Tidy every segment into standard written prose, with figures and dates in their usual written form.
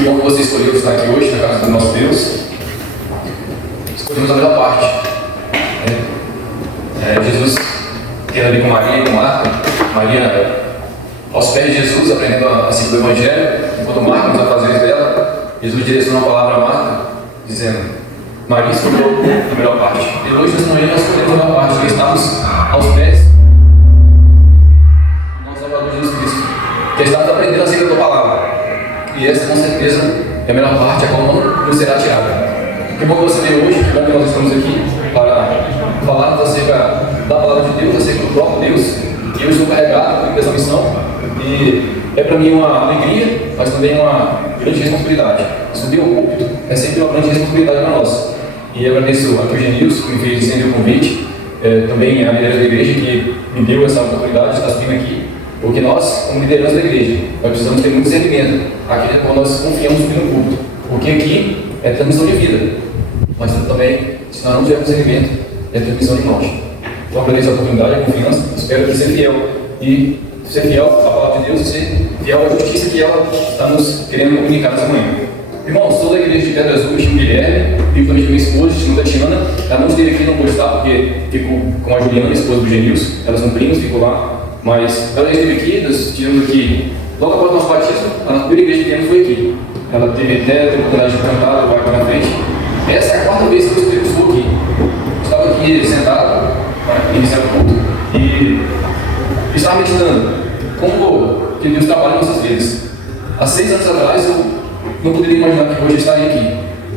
Que bom que você escolheu estar aqui hoje na casa do nosso Deus. Escolhemos a melhor parte. Jesus tendo ali com Maria e com Marta. Maria aos pés de Jesus, aprendendo a seguir o Evangelho, enquanto Marta nos afazeres dela. Jesus direcionou a palavra a Marta, dizendo: Maria escolheu a melhor parte. E hoje, nessa manhã, nós escolhemos a melhor parte, que estamos aos pés do nosso Salvador Jesus Cristo, que estamos aprendendo a seguir a tua palavra. E essa, com certeza, é a melhor parte, a qual não nos será tirada. Que bom que você veio hoje, que bom que nós estamos aqui para falarmos acerca da palavra de Deus, acerca do próprio Deus. E eu estou carregado dessa missão. E é para mim uma alegria, mas também uma grande responsabilidade. Subir ao púlpito é sempre uma grande responsabilidade para nós. E eu agradeço a Eugenius, que me fez estender o convite, também a liderança da igreja, que me deu essa oportunidade de estar subindo aqui. Porque nós, como liderança da igreja, nós precisamos ter muito discernimento aqui quando nós confiamos subir no púlpito. Porque aqui é transmissão de vida, mas também, se nós não tivermos discernimento, é transmissão de morte. Então, agradeço a oportunidade, a confiança, espero que ser fiel. E ser fiel à palavra de Deus, ser fiel à justiça que ela está nos querendo comunicar nessa manhã. Irmãos, sou da igreja de Pedra Azul, chamo Guilherme, vivo também com minha esposa, chamo Tatiana. Ela não esteve aqui, não pôde estar, porque fico com a Juliana, a esposa do Genilson. Elas são primas, ficou lá. Mas ela já esteve aqui, nós estivemos aqui logo após o nosso batismo. A primeira igreja que viemos foi aqui. Ela teve até a oportunidade de cantar, vai para frente. Essa é a quarta vez que eu estou aqui. Estava aqui sentado, para iniciar o culto, e estava meditando como que Deus trabalha em nossas vidas. Há 6 anos atrás eu não poderia imaginar que hoje eu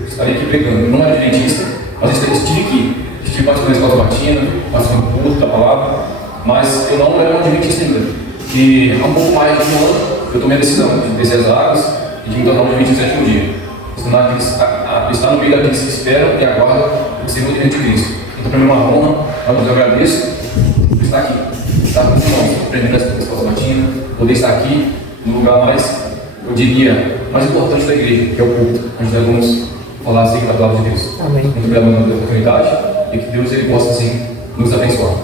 estaria aqui pregando. Eu não era adventista, mas estive aqui. Estive participando da escola sabatina, participando do culto, da palavra, mas eu não era um adventista ainda. E há um pouco mais de um ano eu tomei a decisão de descer as águas e de me tornar um adventista no sétimo dia. Estar no meio daqueles que esperam e aguardam o segundo dia de Cristo. Então, para mim é uma honra, eu agradeço por estar aqui, estar com os irmãos, aprendendo a escola sabatina, poder estar aqui no lugar mais, eu diria, mais importante da igreja, que é o culto, onde nós vamos falar assim da palavra de Deus. Amém. Muito obrigado pela oportunidade e que Deus ele possa assim nos abençoar.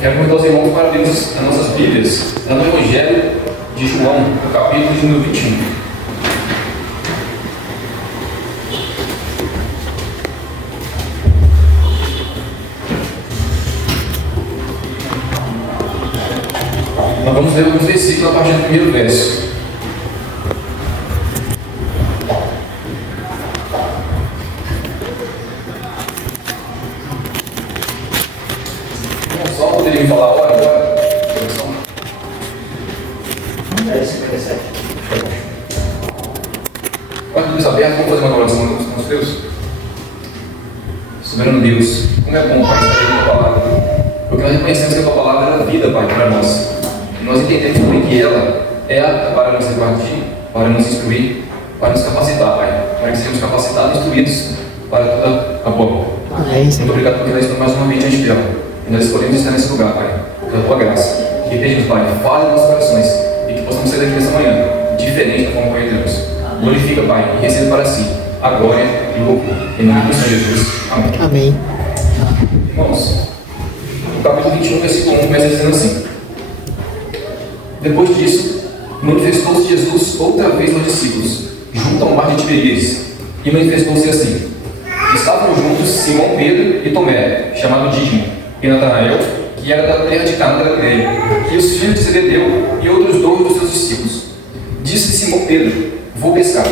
Quero convidar os irmãos para lermos as nossas Bíblias no Evangelho de João, no capítulo de número 21. Nós vamos ler alguns versículos a partir do primeiro verso. Só poderia me falar a hora agora? 10h57. Com a luz aberta, vamos fazer uma oração com os Deus. Soberano Deus, como é bom, Pai, estar aqui na tua palavra. Porque nós reconhecemos que a tua palavra é a vida, Pai, para nós. Nós entendemos também que ela é apta para nos repartir, para nos instruir, para nos capacitar, Pai, para que sejamos capacitados e instruídos para toda a boa. Muito obrigado porque nós estamos mais uma vez diante dela. E nós escolhemos estar nesse lugar, Pai, pela tua graça. E pedimos, Pai, fale nos nossos corações e que possamos sair daqui nessa manhã, diferente da forma que entramos. Glorifica, Pai, e receba para si a glória e o louvor. Em nome do Senhor Jesus. Amém. Amém. Irmãos, no capítulo 21, versículo 1, começa dizendo assim: Depois disso, manifestou-se Jesus outra vez aos discípulos, junto ao mar de Tiberíades, e manifestou-se assim: Estavam juntos Simão Pedro e Tomé, chamado Dídimo, e Natanael, que era da terra de Caná da Galileia, e os filhos de Zebedeu e outros 2 dos seus discípulos. Disse Simão Pedro: Vou pescar.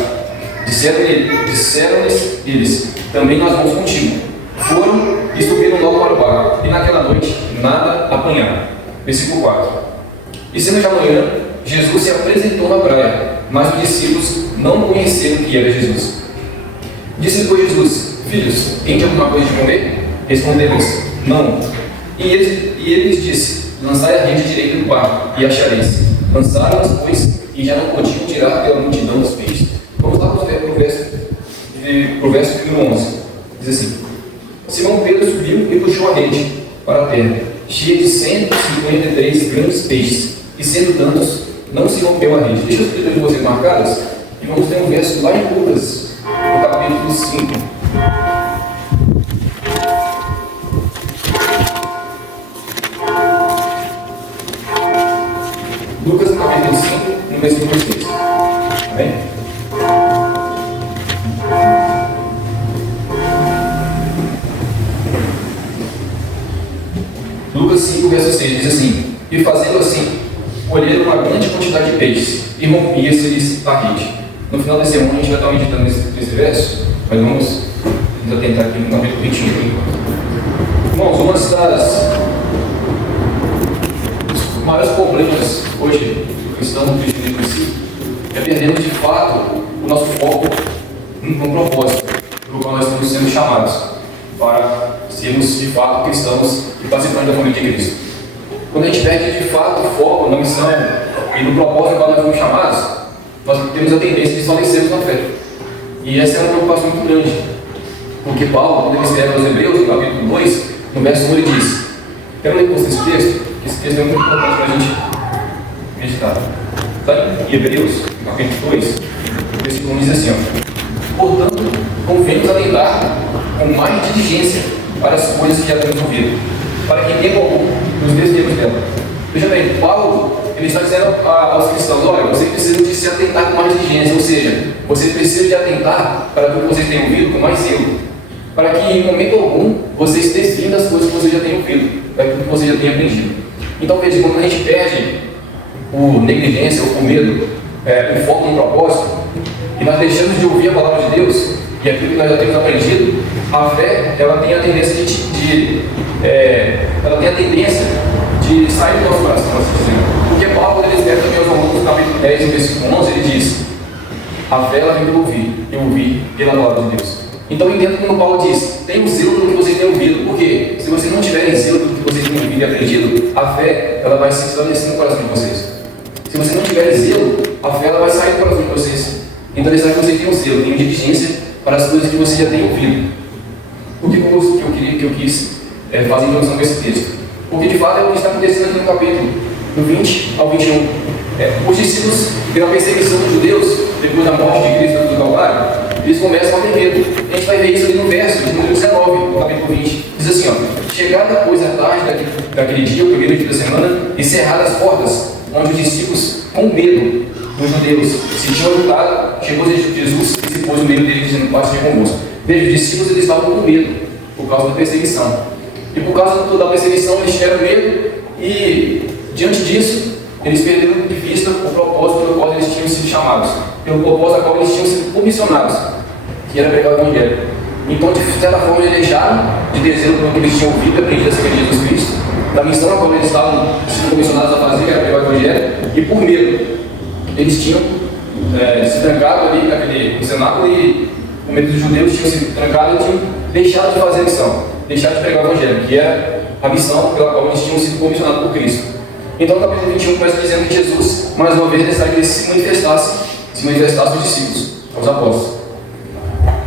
Disseram-lhes eles: Também nós vamos contigo. Foram e subiram logo para o barco, e naquela noite nada apanharam. Versículo 4. E sendo já manhã, Jesus se apresentou na praia, mas os discípulos não conheceram que era Jesus. Disse depois Jesus: Filhos, tem alguma coisa de comer? Responderam-lhes: Não. E ele lhes disse: Lançai a rede direita do barco, e achareis. Lançaram-nas, pois, e já não podiam tirar pela multidão dos peixes. Vamos lá para o verso número 11. Diz assim: Simão Pedro subiu e puxou a rede para a terra, cheia de 153 grandes peixes, e sendo tantos, não se rompeu a rede. Deixa eu explicar de vocês marcadas, e vamos ter um verso lá em Lucas, no capítulo 5. Lucas, no capítulo 5, no versículo 6. Amém? Lucas 5, verso 6 diz assim: e fazendo assim, colheram uma grande quantidade de peixes e rompia-se-lhes a rede. No final desse ano a gente vai estar meditando nesse verso, mas vamos tentar aqui no capítulo 21. Irmãos, uma das maiores problemas hoje do cristão, do cristianismo em si, é perdermos de fato o nosso foco no propósito pelo qual nós estamos sendo chamados para sermos de fato cristãos e participantes da família de Cristo. Quando a gente perde de fato o foco na missão e no propósito pelo qual nós fomos chamados, nós temos a tendência de desfalecermos na fé. E essa é uma preocupação muito grande, porque Paulo, quando ele escreve aos Hebreus, no capítulo 2, no verso 1, ele diz: quero ler com vocês esse texto, que esse texto é muito importante para a gente meditar. Está em Hebreus, capítulo 2, versículo 1 diz assim: portanto, convém-nos atentar com mais diligência para as coisas que já temos ouvido, para que em tempo algum nos desviemos dela. Veja bem, Paulo, ele está dizendo aos cristãos: olha, vocês precisam de se atentar com mais diligência, ou seja, vocês precisam de atentar para o que vocês têm ouvido com mais zelo, para que em momento algum vocês se desviem das coisas que vocês já têm ouvido, daquilo que vocês já têm aprendido. Então veja, quando a gente perde por negligência ou por medo, o foco no propósito, e nós deixamos de ouvir a palavra de Deus e aquilo que nós já temos aprendido, a fé, ela tem a tendência de sair do nosso coração, assim dizendo. Porque Paulo, ele escreve também aos Romanos, capítulo 10, no versículo 11, ele diz: a fé, ela vem pelo ouvir, e ouvir pela palavra de Deus. Então entenda quando Paulo diz: tenham zelo do que vocês têm ouvido, porque se vocês não tiverem zelo do que vocês têm ouvido e aprendido, a fé, ela vai se desvanecer no coração de vocês. Se vocês não tiverem zelo, a fé, ela vai sair do coração de vocês. Então ele sabe que vocês tenham zelo, tenham diligência para as coisas que vocês já têm ouvido. Por que eu quis fazer a introdução com esse texto? Porque de fato é o que está acontecendo aqui no capítulo, do 20 ao 21. Os discípulos, pela perseguição dos judeus, depois da morte de Cristo do Calvário, eles começam a ter medo. A gente vai ver isso ali no verso de número 19, do capítulo 20. Diz assim: chegada pois a tarde daquele dia, o primeiro dia da semana, e cerradas as portas, onde os discípulos, com medo dos judeus, se tinham lutado, chegou Jesus e se pôs no meio deles, dizendo: paz seja convosco. Veja, os discípulos, eles estavam com medo por causa da perseguição. E por causa da perseguição, eles tiveram medo, e diante disso, eles perderam de vista o propósito pelo qual eles tinham sido chamados, pelo propósito ao qual eles tinham sido comissionados, que era pregar o Evangelho. Então, de certa forma, eles deixaram de ter zelo pelo que eles tinham ouvido e aprendido acerca de Jesus Cristo, da missão a qual eles estavam sendo comissionados a fazer, que era pregar o Evangelho, e por medo, eles tinham se trancado ali naquele cenáculo, e com medo dos judeus tinham se trancado e tinham deixado de fazer a missão, deixado de pregar o Evangelho, que era a missão pela qual eles tinham sido comissionados por Cristo. Então, no capítulo 21 começa dizendo que Jesus, mais uma vez, necessário que ele se manifestasse aos discípulos, aos apóstolos.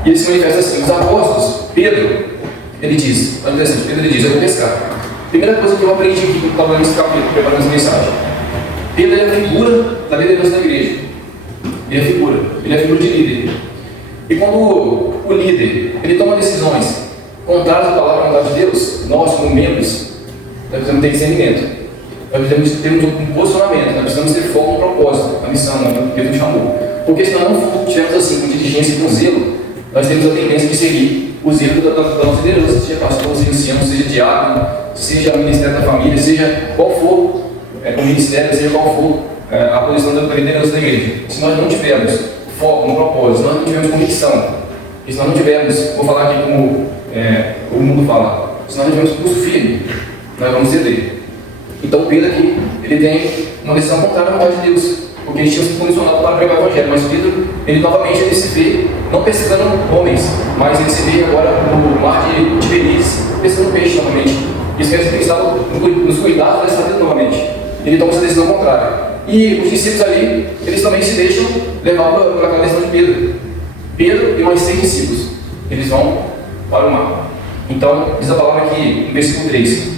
E ele se manifesta assim: os apóstolos, Pedro, ele diz, eu vou pescar. Primeira coisa que eu aprendi aqui quando estava nesse capítulo, preparando essa mensagem: Pedro é a figura da liderança da igreja. Ele é a figura de líder. E quando o líder, ele toma decisões contrárias à palavra e à vontade de Deus, nós, como membros, nós precisamos ter discernimento. Nós precisamos ter um posicionamento, nós precisamos ter foco no propósito, na missão, no que Deus nos chamou. Porque se nós não tivermos assim, com diligência e com zelo, nós temos a tendência de seguir o zelo da nossa liderança, seja pastor, seja ancião, seja diácono, seja ministério da família, seja qual for o ministério, seja qual for a posição da liderança da igreja. Se nós não tivermos foco no propósito, se nós não tivermos convicção, e se nós não tivermos, vou falar aqui como o mundo fala, se nós não tivermos pulso firme, nós vamos ceder. Então Pedro aqui, ele tem uma decisão contrária à vontade de Deus, porque eles tinham se condicionado para pregar o Evangelho, mas Pedro, ele novamente ele se vê, não pescando homens, mas ele se vê agora no mar de Tiberíades, pescando peixe novamente. Isso quer dizer que ele estava nos cuidados da estadia novamente. Ele toma essa decisão contrária. E os discípulos ali, eles também se deixam levar por aquela decisão de Pedro. Pedro e mais 6 discípulos, eles vão para o mar. Então, diz a palavra aqui, no versículo 3,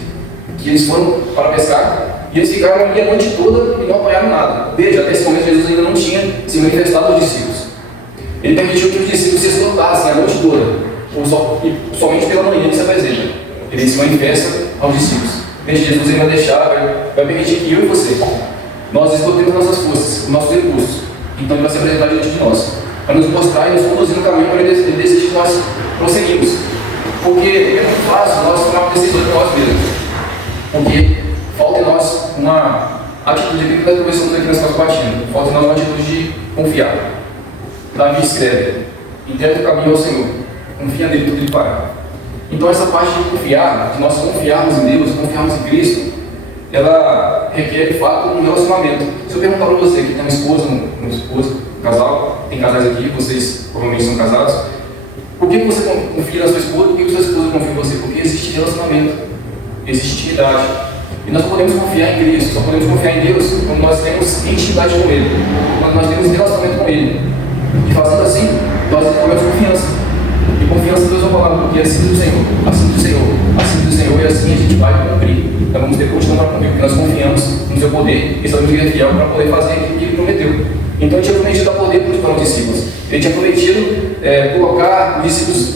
que eles foram para pescar, e eles ficaram ali a noite toda e não apanharam nada. Veja, até esse momento Jesus ainda não tinha se manifestado aos discípulos. Ele permitiu que os discípulos se esgotassem a noite toda, e somente pela manhã ele se apresenta. Ele se manifesta aos discípulos. Veja, Jesus ele vai deixar, vai permitir que eu e você, nós esgotemos nossas forças, os nossos recursos. Então ele vai se apresentar diante de nós, para nos mostrar e nos conduzir no caminho para ele decidir que nós prosseguimos. Porque é muito fácil nós tomarmos decisões por nós mesmos. Porque falta em nós uma atitude, aquilo que nós conversamos aqui nas nossas partidas, falta em nós uma atitude de confiar. Davi escreve: entenda o caminho ao Senhor, confia nele, tudo ele fará. Então essa parte de confiar, de nós confiarmos em Deus, confiarmos em Cristo, ela requer de fato um relacionamento. Se eu perguntar para você que tem uma esposa, um esposo, um casal, tem casais aqui, vocês provavelmente são casados, por que você confia na sua esposa? Por que sua esposa confia em você? Porque existe relacionamento, existe intimidade. E nós não podemos confiar em Cristo, só podemos confiar em Deus quando nós temos intimidade com Ele, quando nós temos relacionamento com Ele. E fazendo assim, nós desenvolvemos confiança. E confiança em Deus vai falar, porque é assim do Senhor, assim do Senhor, assim do Senhor, e assim a gente vai cumprir. Então vamos ter que continuar para cumprir, porque nós confiamos no seu poder e sabemos que Ele é fiel para poder fazer aquilo que Ele prometeu. Então ele tinha prometido dar poder para os discípulos. Ele tinha prometido colocar os discípulos,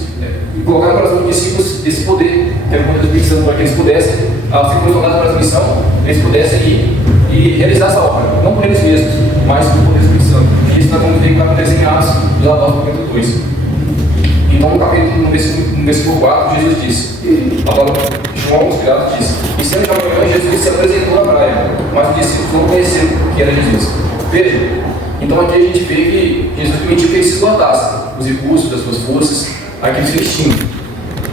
colocar no coração dos discípulos esse poder, que era o poder do Espírito Santo, para que eles pudessem, ao ser controlados para a missão, eles pudessem ir e realizar essa obra, não por eles mesmos, mas pelo poder do Espírito Santo. E isso nós vamos ver que vai acontecer em Atos, dos Apóstolos, capítulo 2. Então, no versículo 4, Jesus disse, a palavra de João, inspirado, disse: e sendo já manhã, Jesus se apresentou na praia, mas os discípulos não conheceram que era Jesus. Veja, então aqui a gente vê que Jesus permitiu que eles se esgotassem os recursos das suas forças, aqueles que eles tinham.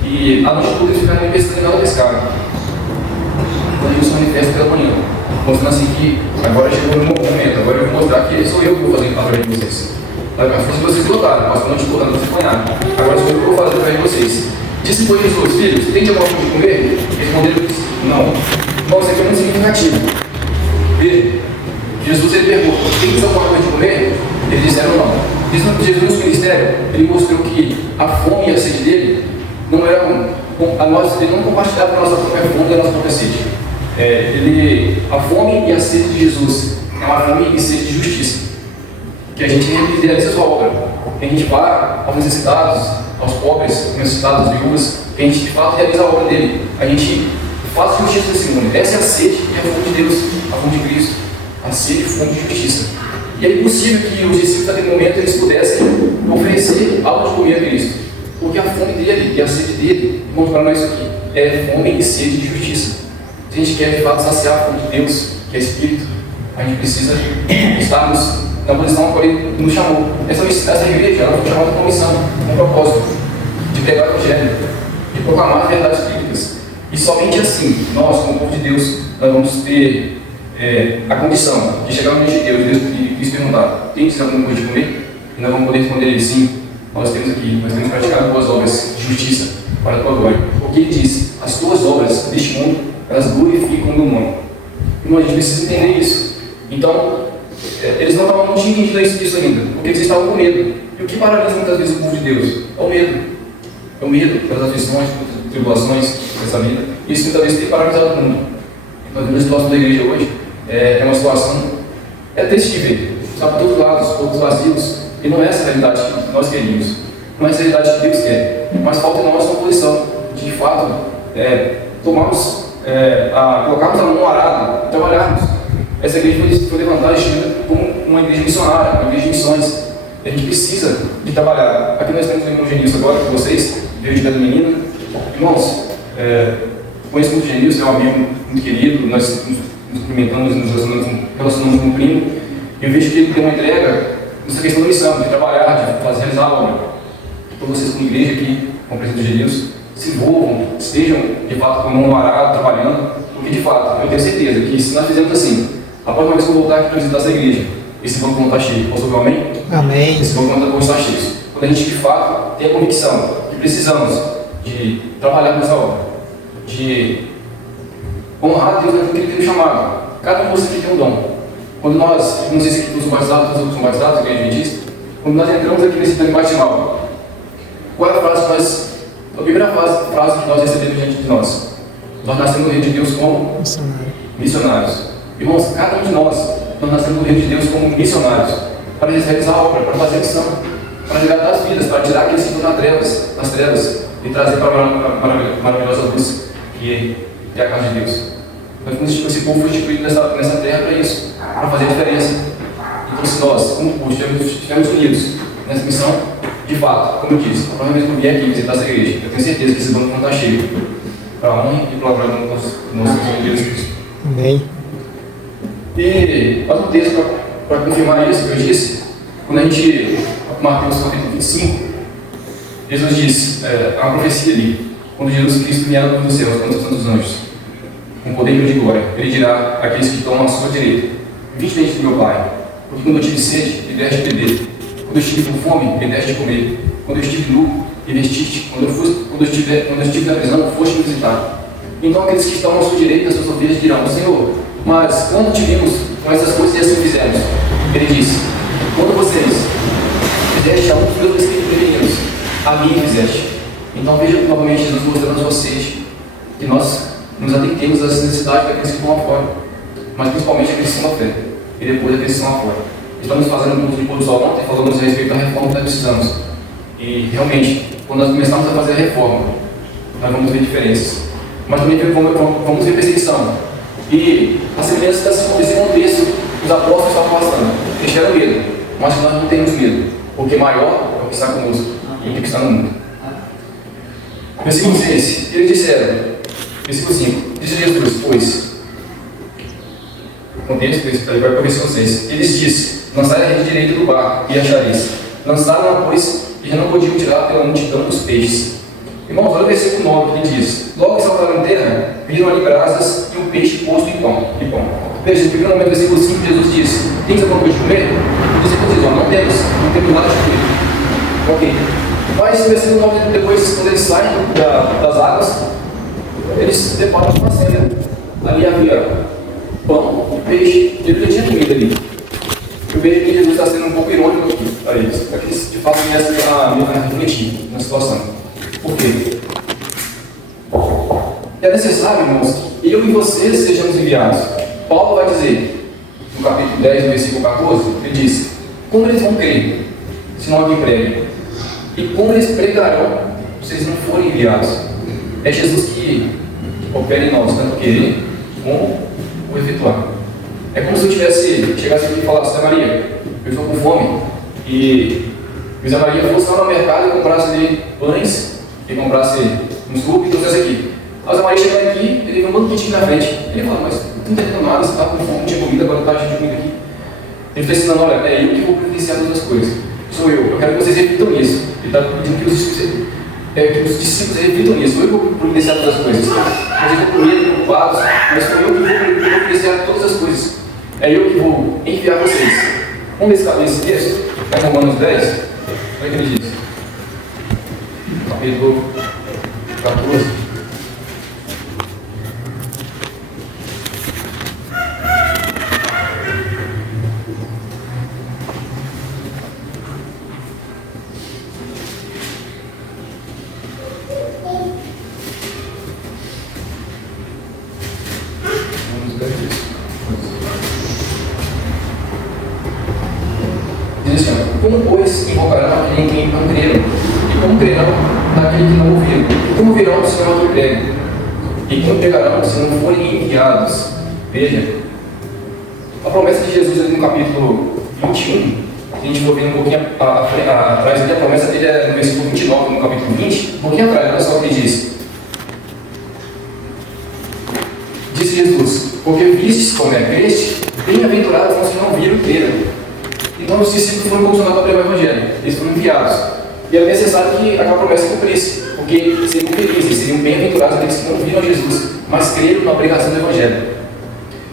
E a noite toda eles ficaram manifestando em nada pescado. Então Jesus se manifesta pela manhã, mostrando assim que agora chegou no momento, agora eu vou mostrar que sou eu que vou fazer através de vocês. Se vocês esgotaram, passou a noite toda, não se foi nada. Agora sou eu que vou fazer através de vocês. Disse depois Jesus: filhos, tem de alguma coisa de comer? Responderam: não. Bom, isso aqui é muito significativo. Veja, Jesus ele perguntou: tem de alguma coisa de comer? Eles disseram não. Jesus no seu ministério, ele mostrou que a fome e a sede dele não eram ele não compartilhava a nossa própria fome e a nossa própria sede. A fome e a sede de Jesus é uma fome e sede de justiça, que a gente realiza a sua obra, que a gente para aos necessitados, aos pobres, necessitados, viúvas, que a gente de fato realiza a obra dele, a gente faz justiça nesse mundo. Essa é a sede e a fome de Deus, a fome de Cristo, a sede e fome de justiça. E é impossível que os discípulos naquele momento eles pudessem oferecer algo de comer a Cristo, porque a fome dele e a sede dele, vamos para nós aqui, é fome e sede de justiça. Se a gente quer de fato saciar a fome de Deus, que é Espírito, a gente precisa estarmos na posição que Ele nos chamou. Essa igreja ela foi chamada com missão, com um propósito de pregar o Evangelho, de proclamar as verdades bíblicas. E somente assim, nós, como povo de Deus, nós vamos ter a condição de chegar no dia de Deus e perguntar: tem alguma coisa de comer? E nós vamos poder responder ele: sim, nós temos praticado boas obras de justiça para a tua glória. Porque ele disse: as tuas obras deste mundo, elas glorificam o meu nome. Irmão, a gente precisa entender isso. Então, eles não tinham entendido isso ainda, porque eles estavam com medo. E o que paralisa muitas vezes o povo de Deus? É o medo. É o medo pelas aflições, pelas tribulações dessa vida. Isso muitas vezes tem paralisado o mundo. Nós vemos a situação da igreja hoje, é uma situação triste de ver. Está por todos os lados, todos vazios. E não é essa a realidade que nós queríamos. Não é essa a realidade que Deus quer. Mas falta em nós uma posição de fato, colocarmos a mão no arado e trabalharmos. Essa igreja foi levantada e instituída como uma igreja missionária, uma igreja de missões. A gente precisa de trabalhar. Aqui nós temos o irmão Genilson agora com vocês, veio de cada menina. Irmãos, conheço muito o Genilson, é um amigo muito querido, nós nos cumprimentamos, nos relacionamos com o primo. E eu vejo que ele tem uma entrega nessa questão da missão, de trabalhar, de realizar a obra. Então vocês como igreja aqui, como presidente de Genilson, se envolvam, estejam de fato com a mão no arado, trabalhando, porque de fato, eu tenho certeza que se nós fizermos assim, a próxima vez que eu voltar aqui para visitar essa igreja, esse banco não está cheio. Posso ouvir um amém? Amém. Esse banco não está cheio. Quando a gente de fato tem a convicção que precisamos de trabalhar nessa obra, de honrar Deus naquilo que Ele tem nos chamado. Cada um de vocês aqui tem um dom. Quando nós, não sei se todos são batizados, todos são batizados, que a gente diz, quando nós entramos aqui nesse tanque batismal, qual é a frase que nós, a primeira frase que nós recebemos diante de nós? Nós nascemos no reino de Deus como missionários. Irmãos, cada um de nós nascemos no reino de Deus como missionários, para realizar a obra, para fazer a missão, para resgatar as vidas, para tirar aqueles que estão nas trevas e trazer para a maravilhosa luz que é a casa de Deus. Esse povo foi instituído nessa terra para isso, para fazer a diferença. Então, se nós, como povo, estivermos unidos nessa missão, de fato, como eu disse, a próxima vez que eu vier aqui visitar essa igreja, eu tenho certeza que esse banco não está cheio. para a honra e para a glória do nosso Senhor Jesus Cristo. Amém. E outro texto para confirmar isso que eu disse, quando a gente, Mateus capítulo 25, Jesus diz, há uma profecia ali, quando Jesus Cristo vier dos céus, quando os santos anjos, com poder e de glória, ele dirá àqueles que estão à sua direita: vinde diante do meu Pai, porque quando eu tive sede, me deste de beber, quando eu estive com fome, me deste de comer, quando eu estive nu, me vestiste, quando eu estive na prisão, foste me visitar. Então aqueles que estão à sua direita, as suas ovelhas dirão: Senhor, mas quando te vimos com essas coisas e assim fizemos? Ele disse: quando vocês fizeste a um dos meus pequeninos, a mim fizeste. Então veja novamente Jesus mostrando a sua sede, que nós nos atentemos às necessidades daqueles que estão lá fora, mas principalmente aqueles que estão na fé, e depois aqueles que estão lá fora. Estamos fazendo um curso de pôr do sol ontem, falamos a respeito da reforma que nós precisamos. E realmente, quando nós começarmos a fazer a reforma, nós vamos ver diferenças. Mas também vamos ver perseguição. E a semelhança desse contexto, os apóstolos estavam passando. Eles tiveram medo, mas nós não temos medo, porque maior é o que está conosco e o que está no mundo. Versículo 6, eles disseram, versículo 5, disse Jesus, pois, contexto, ele vai para o versículo 6, eles disseram: lançai a rede direita do barco e achareis. Lançaram-a, pois, e já não podiam tirar pela multidão dos peixes. Irmãos, olha o versículo 9 que ele diz: logo que saltaram em terra, viram ali brasas e um peixe posto em pão. Veja, primeiro no versículo 5, Jesus diz: tem alguma coisa de comer? O discípulo diz: não temos nada de comer. Ok. Mas no versículo 9, depois, quando eles saem das águas, eles deparam com uma cena. Ali havia pão, peixe, e ele tinha comida ali. Eu vejo que Jesus está sendo um pouco irônico aqui para eles, para que eles de fato viessem a refletir na situação. Por quê? É necessário, irmãos, que eu e vocês sejamos enviados. Paulo vai dizer, no capítulo 10, no versículo 14, ele diz: como eles vão crer, se não alguém prega? E como eles pregarão, se eles não forem enviados? É Jesus que opera em nós, tanto querer como o efetuar. É como se eu chegasse aqui e falasse: Zé Maria, eu estou com fome, e o Zé Maria fosse lá no mercado e comprasse ali pães, e comprasse um suco e trouxesse aqui. Aí o Zé Maria chega aqui, ele vê um banquete na frente, ele fala: mas não está entendendo nada, você está com fome, não tinha comida, agora está cheio de comida aqui. Ele está ensinando: olha, é eu que vou providenciar todas as coisas, sou eu quero que vocês reflitam nisso. Ele está pedindo que os discípulos reflitam nisso, sou eu que vou providenciar todas as coisas. Vocês estão com medo, preocupados, mas sou eu que vou providenciar todas as coisas. É eu que vou enviar vocês. Vamos ver esse texto, está em Romanos 10, olha o que ele diz. Capítulo 14. Como, pois, invocarão aquele em quem não creram? E como crerão naquele que não ouviram? E como virão se não o pregam? E como pregarão se não forem enviados? Veja, a promessa de Jesus ali no capítulo 21, se a gente for ver um pouquinho atrás ali, a promessa dele é no versículo 29, no capítulo 20, um pouquinho atrás, olha só o que ele diz. Disse Jesus: porque vistes como é creste, bem-aventurados são os que não viram e creram. Então os discípulos foram comissionados para pregar o Evangelho, eles foram enviados. E era necessário que aquela promessa cumprisse, porque seriam felizes, seriam bem-aventurados aqueles que não viram Jesus, mas creram na pregação do Evangelho.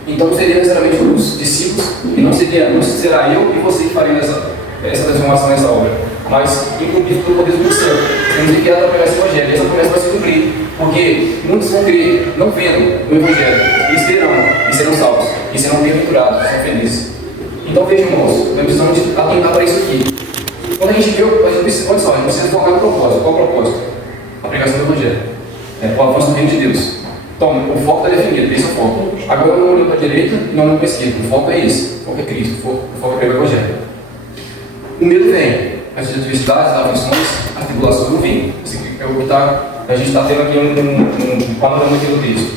Então não seria necessariamente os discípulos, e não será eu e você que faria essa transformação nessa obra, mas incluído pelo poder do céu. Temos enviado para pregar esse Evangelho, e essa promessa vai se cumprir, porque muitos vão crer, não vendo o Evangelho, eles terão, e serão salvos, e serão bem-aventurados, serão felizes. Então vejam, irmãos, nós precisamos atentar para isso aqui. Quando a gente vê, a gente precisa focar no propósito. Qual é o propósito? A pregação do Evangelho. O avanço do reino de Deus. Então, o foco está definido, esse é o foco. Agora eu não olho para a direita e não olho para a esquerda. O foco é esse. O foco é Cristo. O foco é pregar o Evangelho. O medo vem. As adversidades, as aflições, a tribulação não vem. Isso é o que a gente está tendo aqui um panorama aqui do texto.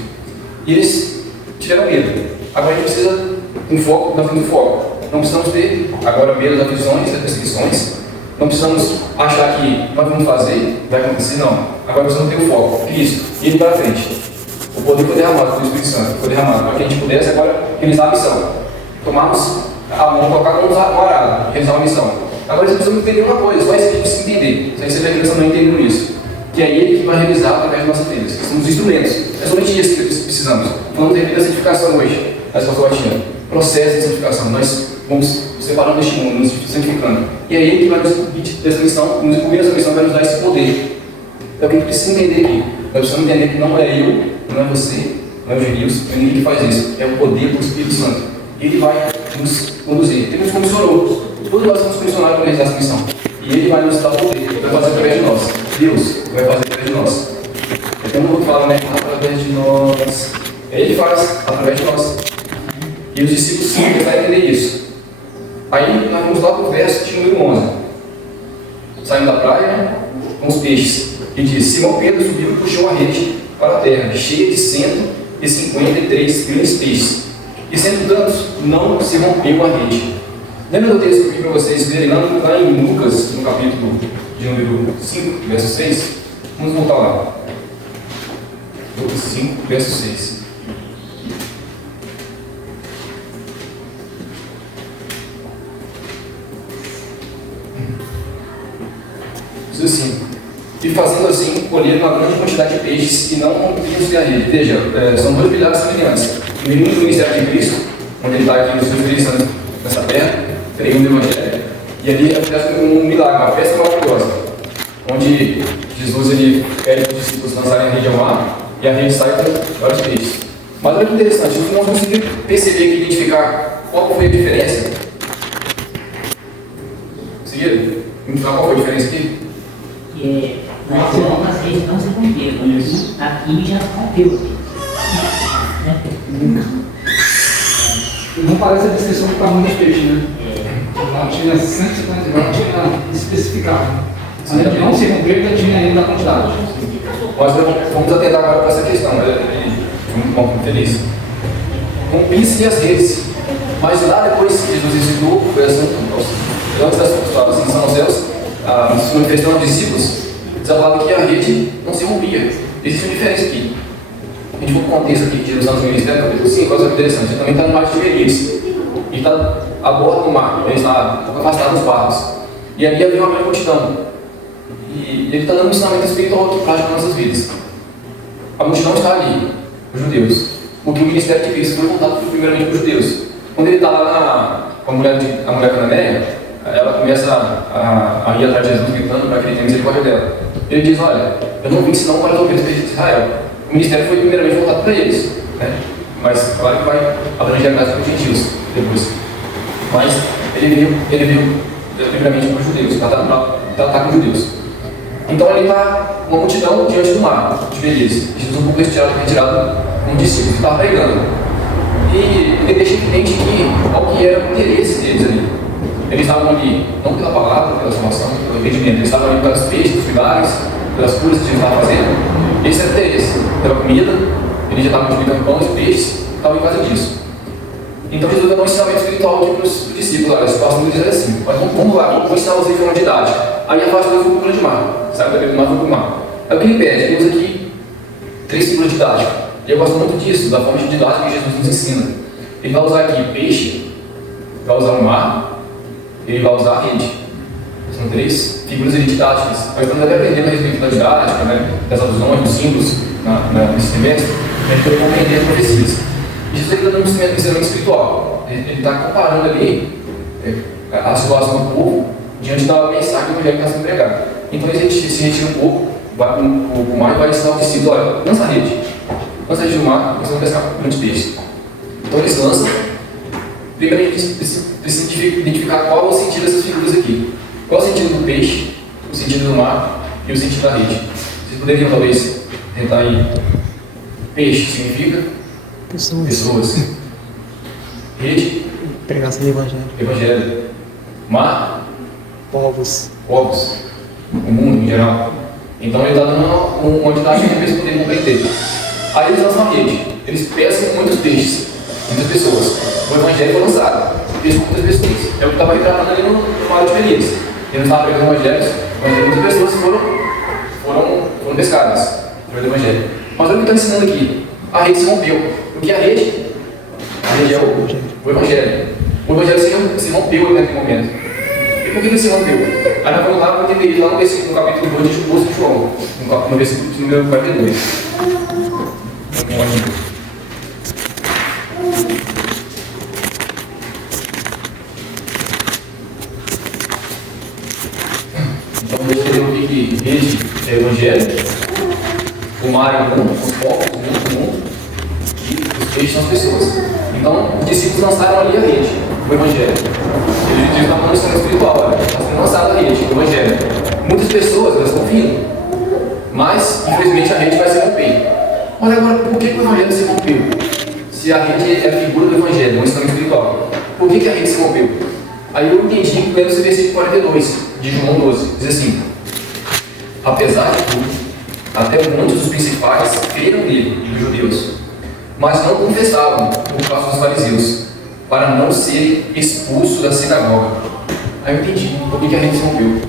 E eles tiveram medo. Agora a gente precisa um foco, nós temos um foco. Não precisamos ter agora medo das aflições, das perseguições, Não precisamos achar que nós vamos fazer, vai acontecer, não. Agora precisamos ter o foco, Cristo, e ir para frente. O poder foi derramado pelo Espírito Santo, foi derramado para que a gente pudesse agora realizar a missão. Tomarmos a mão, colocar a mão no arado, realizar uma missão. Agora nós precisamos entender uma coisa, só isso que se entender. Se você vai começando a entender isso. Que é Ele que vai realizar através de nossas vidas. Que são os instrumentos. É somente isso que precisamos. Vamos ter vida da santificação hoje, na escola batina. Processo de santificação. Nós vamos separando este mundo, nos santificando. E é Ele que vai nos incluir nessa missão, nos incluir nessa missão, vai nos dar esse poder. Então o que a gente precisa entender aqui? Nós precisamos entender que não é eu, não é você, não é o Genius, não é ninguém que faz isso. É o poder do Espírito Santo. Ele vai nos conduzir. Ele nos comissionou. Todos nós somos comissionados para realizar essa missão. E Ele vai nos dar o poder. Ele vai fazer através de nós. Deus vai fazer através de nós. Então o outro fala, né? Através de nós. Ele faz através de nós. E os discípulos sim começaram a entender isso. Aí nós vamos lá para o verso de número 11. Saindo da praia, né, com os peixes. E diz: Simão Pedro subiu e puxou a rede para a terra, cheia de 153 grandes peixes. E sendo tantos, não se rompeu a rede. Lembra do texto que eu pedi para vocês verem lá em Lucas, no capítulo de número 5, verso 6? Vamos voltar lá. Lucas 5, verso 6. Diz assim: E fazendo assim, colheram uma grande quantidade de peixes e não rompiam-se a rede. Veja, são dois pilares semelhantes. O ministério de Cristo, onde ele está aqui nos seus Espíritos Santos nessa terra, pregando o Evangelho, e ali acontece um milagre, uma festa maravilhosa, onde Jesus ele pede para os discípulos lançarem a rede ao mar e a rede sai com vários peixes. Mas olha que interessante, nós não conseguimos perceber e identificar qual foi a diferença. Conseguiram? Identificar qual foi a diferença aqui? Nas outras vezes não se romperam. Isso. Aqui já rompeu. Não parece a descrição do tamanho dos peixes, né? Lá tinha 150 graus, tinha especificado. Além de não se romper, ainda tinha ainda a quantidade. Nós vamos atentar agora para essa questão. Muito bom, muito feliz. Rompisse as redes. Mas lá depois Jesus ensinou, foi assim, antes das palavras assim, são os céus, se manifestando aos discípulos, eles falavam que a rede não se rompia. Existe uma diferença aqui. A gente for para o contexto aqui de Jesus no Ministério, capítulo 5, coisa interessante. Ele também está no mar de Tiberíades. Ele está a bordo do mar, ele está afastado dos barcos. E ali havia uma grande multidão. E ele está dando um ensinamento espiritual aqui prático nas nossas vidas. A multidão está ali, os judeus. Porque o ministério de Cristo foi contado primeiramente para os judeus. Quando ele está lá com a mulher cananeia, ela começa a ir atrás de Jesus, gritando para que ele tenha misericórdia dela. Ele diz: Olha, eu não vim senão para as ovelhas de Israel. O ministério foi primeiramente voltado para eles, né? Mas claro que vai abranger mais para os gentios depois. Mas ele veio primeiramente para os judeus, para tratar com os judeus. Então ali está uma multidão diante do mar, de Beleza. Jesus um pouco retirado um discípulo que estava pregando. E ele deixa evidente qual que era o interesse deles ali. Eles estavam ali, não pela palavra, pela salvação, pelo entendimento, eles estavam ali pelas peixes, pelos milagres, pelas curas que Jesus estava fazendo. Esse era o interesse, pela comida, ele já estava multiplicando pão e peixes, estava em casa disso. Então Jesus deu um ensinamento espiritual aqui para os discípulos: olha, a situação não diz assim, mas vamos lá, vou ensinar vocês de forma didática. Aí afasta Deus do grande mar, sai da beira do mar, foi para o mar. Aí o que ele pede? Ele usa aqui 3 figuras didáticas. E eu gosto muito disso, da forma de didática que Jesus nos ensina. Ele vai usar aqui peixe, vai usar o mar, ele vai usar a rede. São 3 figuras didáticas. Nós estamos até aprendendo a respeito da didática, né, das alusões, dos símbolos nesse semestre, para a gente poder compreender as profecias. E Jesus está dando um ensinamento espiritual. Ele está comparando ali a situação do povo diante da mensagem do Evangelho que está sendo pregado. Então ele se retira um pouco, vai para o mar e vai ensinar o discípulo: olha, lança a rede. Lança a rede no mar, vocês vão pescar grandes peixes. Então eles lançam. Primeiro a gente precisa identificar qual é o sentido dessas figuras aqui. Qual é o sentido do peixe, o sentido do mar e o sentido da rede? Vocês poderiam talvez tentar aí. Peixe significa pessoas. Rede, pregação do Evangelho. Mar, povos. o mundo em geral. Então ele está dando uma didática que eles poderiam compreender. Aí eles lançam a rede, eles pescam muitos peixes, muitas pessoas. O Evangelho foi lançado, eles com muitas pessoas. É o que estava retratando ali no mar de Feliz. Ele não estava pregando evangelhos, mas muitas pessoas foram pescadas pelo evangelho. Mas olha o que está ensinando aqui. A rede se rompeu. O que é a rede? A rede é o evangelho. O evangelho se rompeu naquele momento. E por que ele se rompeu? Aí nós vamos lá para entender isso lá no capítulo 2 de João, no versículo número 42. Então, vamos entender o que rede é o evangelho, o mar é o mundo, os povos, o mundo, e os peixes são as pessoas. Então, os discípulos lançaram ali a rede, o evangelho. Eles estavam na missão espiritual, eles lançaram a rede, o evangelho. Muitas pessoas, elas estão vindo, mas, infelizmente, a rede vai se romper. Mas agora, por que o evangelho se rompeu? Se a rede é a figura do evangelho, não instrumento espiritual, por que a rede se rompeu? Aí eu entendi lendo esse versículo 42 de João 12, diz assim: apesar de tudo, até muitos dos principais creram nele, dos judeus, mas não confessavam por causa dos fariseus, para não serem expulsos da sinagoga. Aí eu entendi por que a rede se rompeu.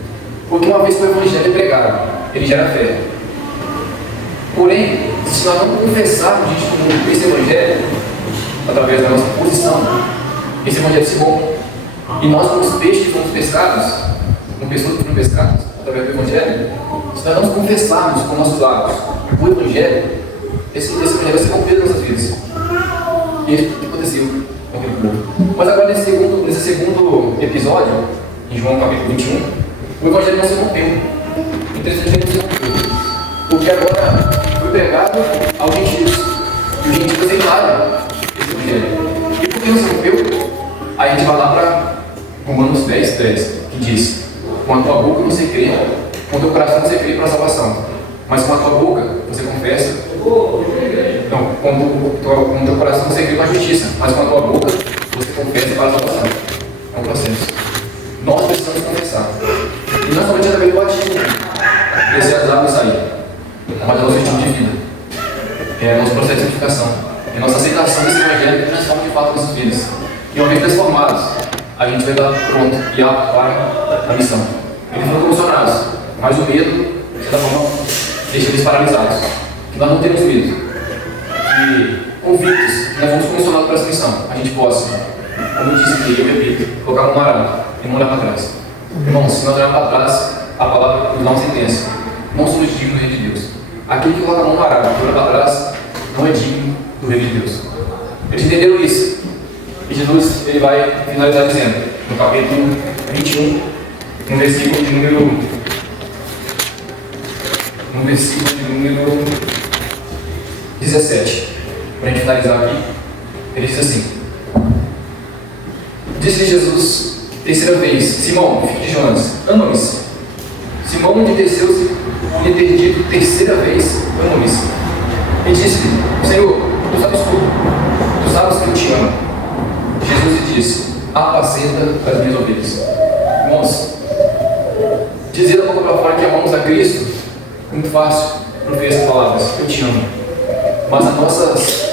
Porque uma vez que o evangelho é pregado, ele gera fé. Porém, se nós não confessarmos esse evangelho, através da nossa posição, esse evangelho se rompe. E nós, como os peixes que fomos pescados, como pessoas que foram pescadas, através do evangelho, se nós não confessarmos com nossos lábios o evangelho, esse evangelho vai se romper nas nossas vidas. E isso é o que aconteceu com aquele povo. Mas agora, nesse segundo episódio, em João capítulo 21, o evangelho não se rompeu. Interessante que não se rompeu. Porque agora foi pregado aos gentios. E os gentios aceitaram esse evangelho. E por que não se rompeu? Aí a gente vai lá para Romanos 10, que diz: com a tua boca você crê, com o teu coração você crê para a salvação. Mas com a tua boca você confessa. Não, com o teu coração você crê para a justiça. Mas com a tua boca você confessa para a salvação. É um processo. Nós precisamos confessar. E não somente através do batismo, descer as águas e sair, mas é nosso estilo de vida. É nosso processo de santificação. É nossa aceitação desse evangelho que transforma de fato nossas vidas. E uma vez transformados, a gente vai estar pronto e apto para a missão. Eles foram comissionados, mas o medo, de certa forma, deixa eles paralisados. Que nós não temos medo. E convictos que nós vamos comissionados para essa missão. A gente possa, como eu disse aqui, eu repito, colocar no arado e não olhar para trás. Irmãos, se nós olharmos para trás, a palavra nos dá uma sentença. Não somos dignos do reino de Deus. Aquele que coloca a mão no arado e olha para trás, não é digno do reino de Deus. Eles entenderam isso. E Jesus ele vai finalizar dizendo, no capítulo 21, no versículo de número 17, para a gente finalizar aqui, ele diz assim: disse-lhe Jesus, terceira vez: Simão, filho de Jonas, ama-me? Simão entendeu-se lhe ter dito terceira vez: ama-me. Ele disse-lhe: Senhor, tu sabes tudo, tu sabes que eu te amo. Jesus lhe disse: apacenta as minhas ovelhas. Irmãos, dizer da boca para fora que amamos a Cristo, muito fácil proferir essas palavras: eu te amo. Mas as nossas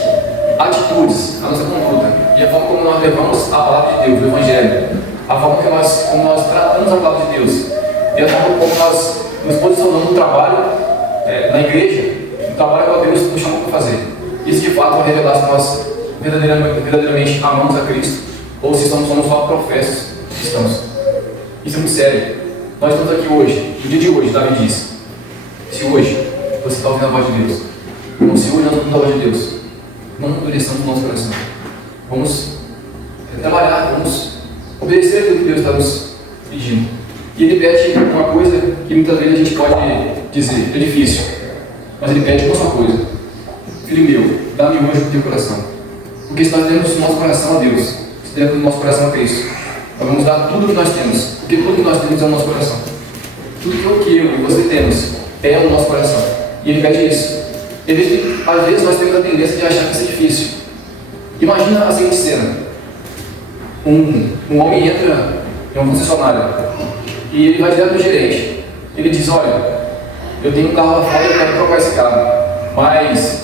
atitudes, a nossa conduta e a forma como nós levamos a palavra de Deus, o Evangelho, a forma como nós tratamos a palavra de Deus e a forma como nós nos posicionamos no trabalho, na igreja, no trabalho que Deus nos chamou para fazer. Isso de fato vai revelar se nós verdadeiramente amamos a Cristo ou se somos só professos cristãos. Isso é muito sério. Nós estamos aqui hoje, no dia de hoje, Davi diz: se hoje você está ouvindo a voz de Deus, ou se hoje nós ouvimos a voz de Deus, não endureçamos o nosso coração. Vamos trabalhar, vamos obedecer aquilo que Deus está nos pedindo. E Ele pede uma coisa que muitas vezes a gente pode dizer, é difícil, mas Ele pede uma só coisa: filho meu, dá-me hoje o teu coração. Porque se nós temos o nosso coração a Deus, se temos o nosso coração a Cristo, nós vamos dar tudo o que nós temos, porque tudo que nós temos é o nosso coração. Tudo que eu e você temos é o nosso coração. E Ele pede isso. Às vezes nós temos a tendência de achar que isso é difícil. Imagina a seguinte cena: um homem entra em uma concessionária e ele vai direto do gerente. Ele diz: olha, eu tenho um carro lá fora e eu quero trocar esse carro, mas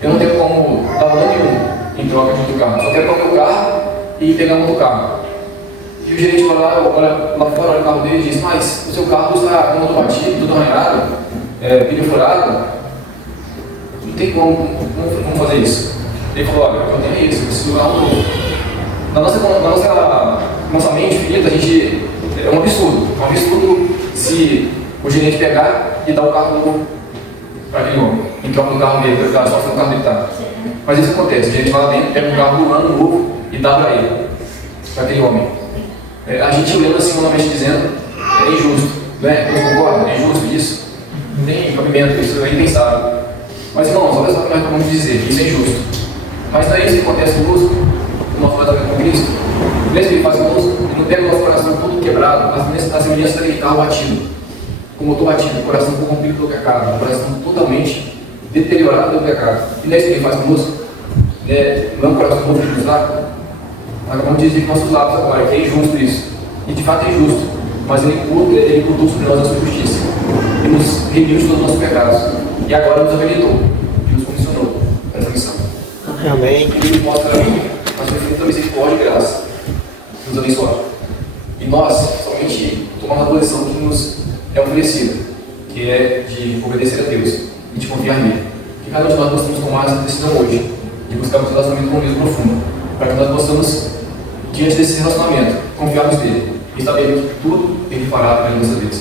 eu não tenho como dar valor nenhum em troca de outro carro. Só quero trocar o carro e pegar um outro carro. E o gerente vai lá, olha lá fora, olha o carro dele e diz, mas o seu carro está com o motor batido, tudo arranhado, pneu furado, não tem como fazer isso. Ele falou, olha, eu tenho isso, eu preciso dar um novo. Na nossa mente finita, a gente, é um absurdo se o gerente pegar e dar o carro novo para aquele homem, em troca do carro dele, da situação do carro dele tá. Mas isso acontece, o gerente vai lá dentro, pega um carro do ano novo e dá para ele, para aquele homem. A gente lendo assim, humanamente dizendo, é injusto, né? Você concorda? É injusto isso? Não tem cabimento, isso é impensável. Mas irmãos, olha só o que nós vamos dizer, isso é injusto. Mas não é isso que acontece conosco, no nosso tratamento com Cristo. Mesmo que ele faz conosco, ele não pega o nosso coração todo quebrado, nas semelhanças daquele carro batido, com o motor batido, o coração corrompido pelo pecado, o coração totalmente deteriorado pelo pecado. E não é isso que ele faz conosco? Não é um coração corrompido pelo pecado? Acabamos de dizer que nossos lábios agora, que é injusto isso. E de fato é injusto, mas ele imputou sobre nós a sua justiça. E nos redimiu de todos os nossos pecados. E agora nos habilitou e nos comissionou para essa missão. Amém. E ele mostra a sua infinita misericórdia e graça. Nos abençoar. E nós somente tomamos a posição que nos é oferecida, que é de obedecer a Deus e de confiar nele. Que cada um de nós possamos tomar essa decisão hoje e buscar um relacionamento com Deus profundo, para que nós possamos, diante desse relacionamento, confiarmos nele e sabermos que tudo ele fará pela nossa vida.